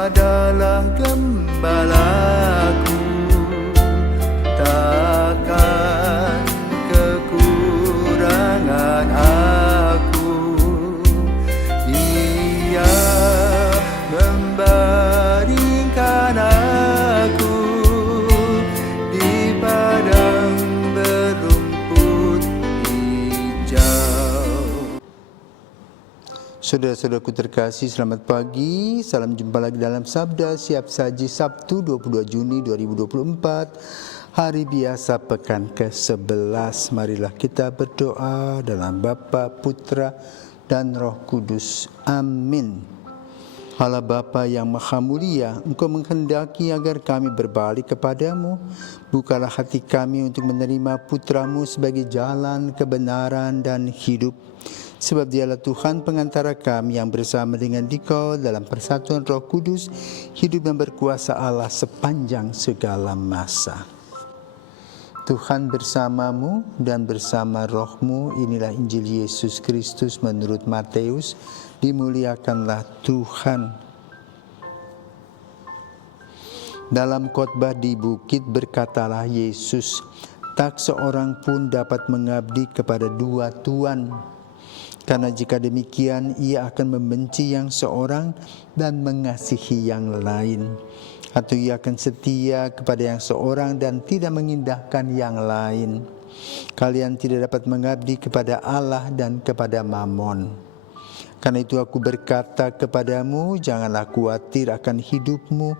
adalah gembalaku, takkan kekurangan aku. Ia membaringkan aku di padang berumput hijau. Saudara-saudaraku terkasih, selamat pagi. Salam jumpa lagi dalam Sabda Siap Saji Sabtu 22 Juni 2024, hari biasa pekan ke-11. Marilah kita berdoa dalam Bapa, Putra, dan Roh Kudus. Amin. Allah Bapa yang Maha Mulia, Engkau menghendaki agar kami berbalik kepadamu. Bukalah hati kami untuk menerima Putramu sebagai jalan kebenaran dan hidup. Sebab Dialah Tuhan pengantara kami yang bersama dengan Dikau dalam persatuan Roh Kudus, hidup dan berkuasa Allah sepanjang segala masa. Tuhan bersamamu dan bersama rohmu. Inilah Injil Yesus Kristus menurut Matius. Dimuliakanlah Tuhan. Dalam khotbah di bukit berkatalah Yesus, tak seorang pun dapat mengabdi kepada dua tuan. Karena jika demikian, ia akan membenci yang seorang dan mengasihi yang lain. Atau ia akan setia kepada yang seorang dan tidak mengindahkan yang lain. Kalian tidak dapat mengabdi kepada Allah dan kepada Mammon. Karena itu aku berkata kepadamu, janganlah khawatir akan hidupmu,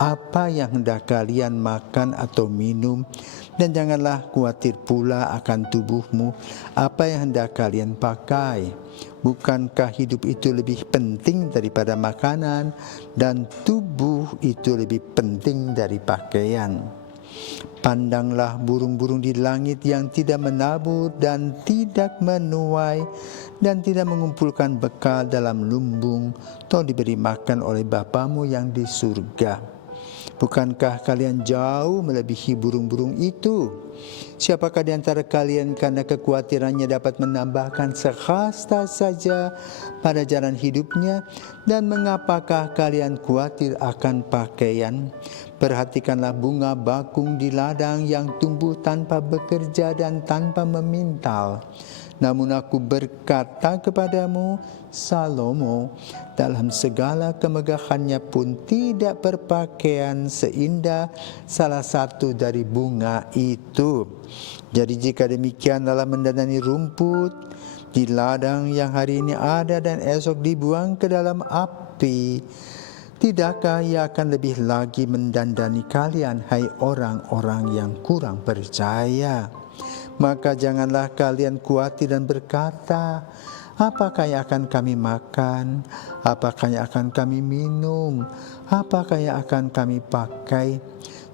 apa yang hendak kalian makan atau minum, dan janganlah khawatir pula akan tubuhmu, apa yang hendak kalian pakai. Bukankah hidup itu lebih penting daripada makanan, dan tubuh itu lebih penting dari pakaian? Pandanglah burung-burung di langit yang tidak menabur dan tidak menuai dan tidak mengumpulkan bekal dalam lumbung, toh diberi makan oleh Bapamu yang di surga. Bukankah kalian jauh melebihi burung-burung itu? Siapakah di antara kalian karena kekhawatirannya dapat menambahkan sehasta saja pada jalan hidupnya? Dan mengapakah kalian khawatir akan pakaian? Perhatikanlah bunga bakung di ladang yang tumbuh tanpa bekerja dan tanpa memintal. Namun aku berkata kepadamu, Salomo dalam segala kemegahannya pun tidak berpakaian seindah salah satu dari bunga itu. Jadi jika demikian Allah mendandani rumput di ladang yang hari ini ada dan esok dibuang ke dalam api, tidakkah Ia akan lebih lagi mendandani kalian, hai orang-orang yang kurang percaya? Maka janganlah kalian khawatir dan berkata, apakah yang akan kami makan? Apakah yang akan kami minum? Apakah yang akan kami pakai?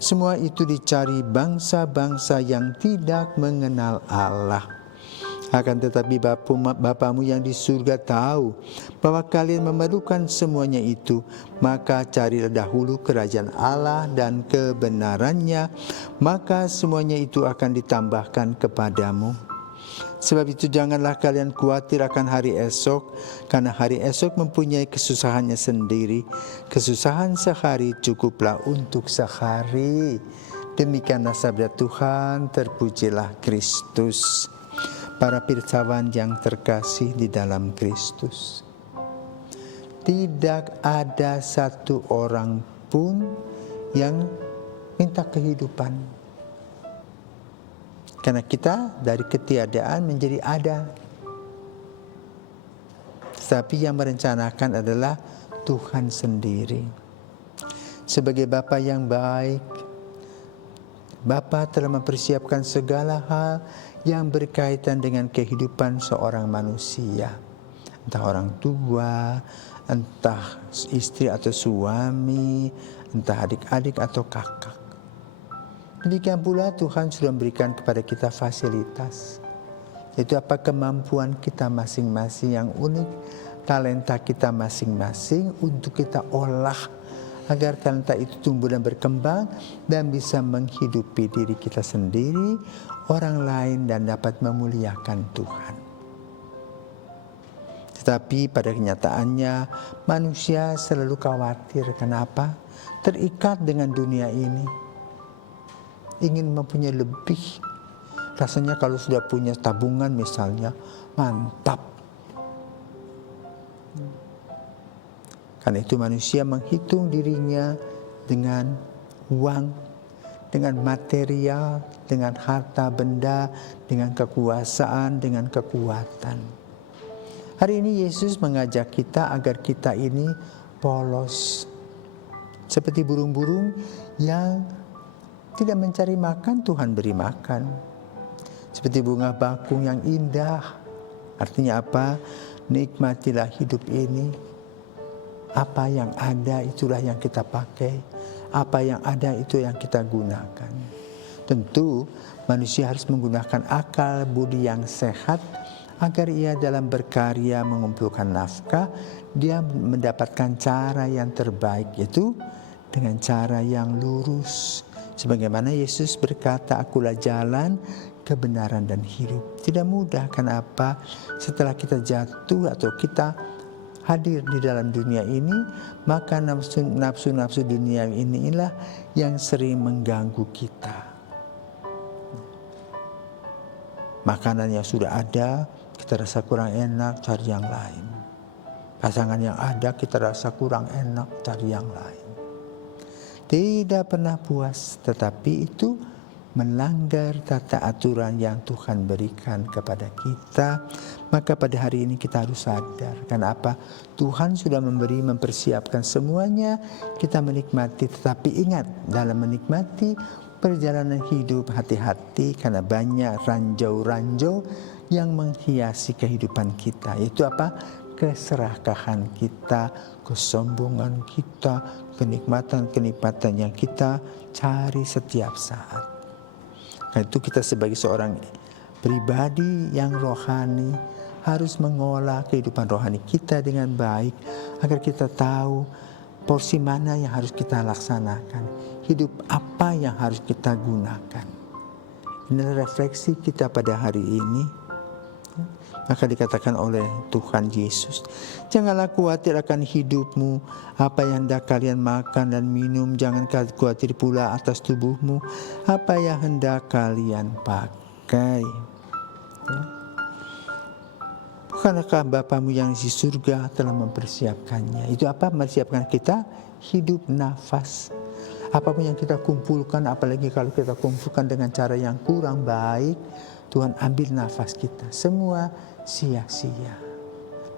Semua itu dicari bangsa-bangsa yang tidak mengenal Allah. Akan tetapi Bapamu yang di surga tahu bahwa kalian memerlukan semuanya itu. Maka carilah dahulu kerajaan Allah dan kebenarannya, maka semuanya itu akan ditambahkan kepadamu. Sebab itu janganlah kalian khawatir akan hari esok, karena hari esok mempunyai kesusahannya sendiri. Kesusahan sehari cukuplah untuk sehari. Demikianlah sabda Tuhan, terpujilah Kristus. Para pirsawan yang terkasih di dalam Kristus, tidak ada satu orang pun yang minta kehidupan. Karena kita dari ketiadaan menjadi ada. Tetapi yang merencanakan adalah Tuhan sendiri. Sebagai Bapa yang baik, Bapa telah mempersiapkan segala hal yang berkaitan dengan kehidupan seorang manusia. Entah orang tua, entah istri atau suami, entah adik-adik atau kakak. Demikian pula Tuhan sudah memberikan kepada kita fasilitas. Yaitu apa kemampuan kita masing-masing yang unik, talenta kita masing-masing untuk kita olah agar talenta itu tumbuh dan berkembang dan bisa menghidupi diri kita sendiri, orang lain, dan dapat memuliakan Tuhan. Tetapi pada kenyataannya manusia selalu khawatir. Kenapa? Terikat dengan dunia ini, ingin mempunyai lebih. Rasanya kalau sudah punya tabungan misalnya, mantap. Karena itu manusia menghitung dirinya dengan uang, dengan material, dengan harta benda, dengan kekuasaan, dengan kekuatan. Hari ini Yesus mengajak kita agar kita ini polos. Seperti burung-burung yang tidak mencari makan, Tuhan beri makan. Seperti bunga bakung yang indah. Artinya apa? Nikmatilah hidup ini. Apa yang ada itulah yang kita pakai. Apa yang ada itu yang kita gunakan. Tentu manusia harus menggunakan akal budi yang sehat agar ia dalam berkarya mengumpulkan nafkah, dia mendapatkan cara yang terbaik, yaitu dengan cara yang lurus. Sebagaimana Yesus berkata, "Akulah jalan, kebenaran dan hidup." Tidak mudah, kenapa? Setelah kita jatuh atau kita hadir di dalam dunia ini, maka nafsu-nafsu dunia inilah yang sering mengganggu kita. Makanan yang sudah ada, kita rasa kurang enak, cari yang lain. Pasangan yang ada, kita rasa kurang enak, cari yang lain. Tidak pernah puas, tetapi itu melanggar tata aturan yang Tuhan berikan kepada kita. Maka pada hari ini kita harus sadar. Karena apa? Tuhan sudah mempersiapkan semuanya, kita menikmati. Tetapi ingat, dalam menikmati perjalanan hidup, hati-hati karena banyak ranjau-ranjau yang menghiasi kehidupan kita. Itu apa? Keserakahan kita, kesombongan kita, kenikmatan-kenikmatan yang kita cari setiap saat. Karena itu kita sebagai seorang pribadi yang rohani harus mengolah kehidupan rohani kita dengan baik agar kita tahu porsi mana yang harus kita laksanakan, hidup apa yang harus kita gunakan. Inilah refleksi kita pada hari ini. Maka dikatakan oleh Tuhan Yesus, janganlah khawatir akan hidupmu, apa yang hendak kalian makan dan minum, jangan khawatir pula atas tubuhmu, apa yang hendak kalian pakai. Ya. Bukankah Bapamu yang di surga telah mempersiapkannya? Itu apa? Mempersiapkan kita hidup nafas. Apapun yang kita kumpulkan, apalagi kalau kita kumpulkan dengan cara yang kurang baik, Tuhan ambil nafas kita, semua sia-sia.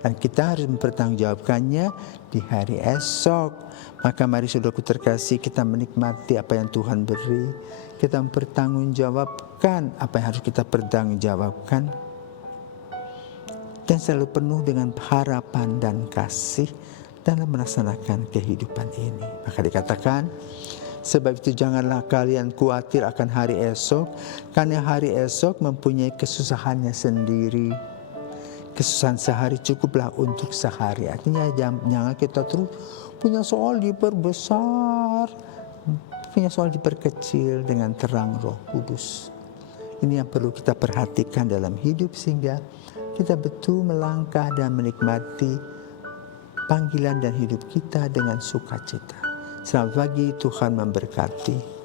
Dan kita harus mempertanggungjawabkannya di hari esok. Maka mari saudaraku terkasih, kita menikmati apa yang Tuhan beri. Kita mempertanggungjawabkan apa yang harus kita pertanggungjawabkan. Dan selalu penuh dengan harapan dan kasih dalam melaksanakan kehidupan ini. Maka dikatakan, sebab itu janganlah kalian khawatir akan hari esok, karena hari esok mempunyai kesusahannya sendiri. Kesusahan sehari cukuplah untuk sehari. Artinya jangan kita terus punya soal diperbesar, punya soal diperkecil dengan terang Roh Kudus. Ini yang perlu kita perhatikan dalam hidup sehingga kita betul melangkah dan menikmati panggilan dan hidup kita dengan sukacita. Selamat pagi, Tuhan memberkati.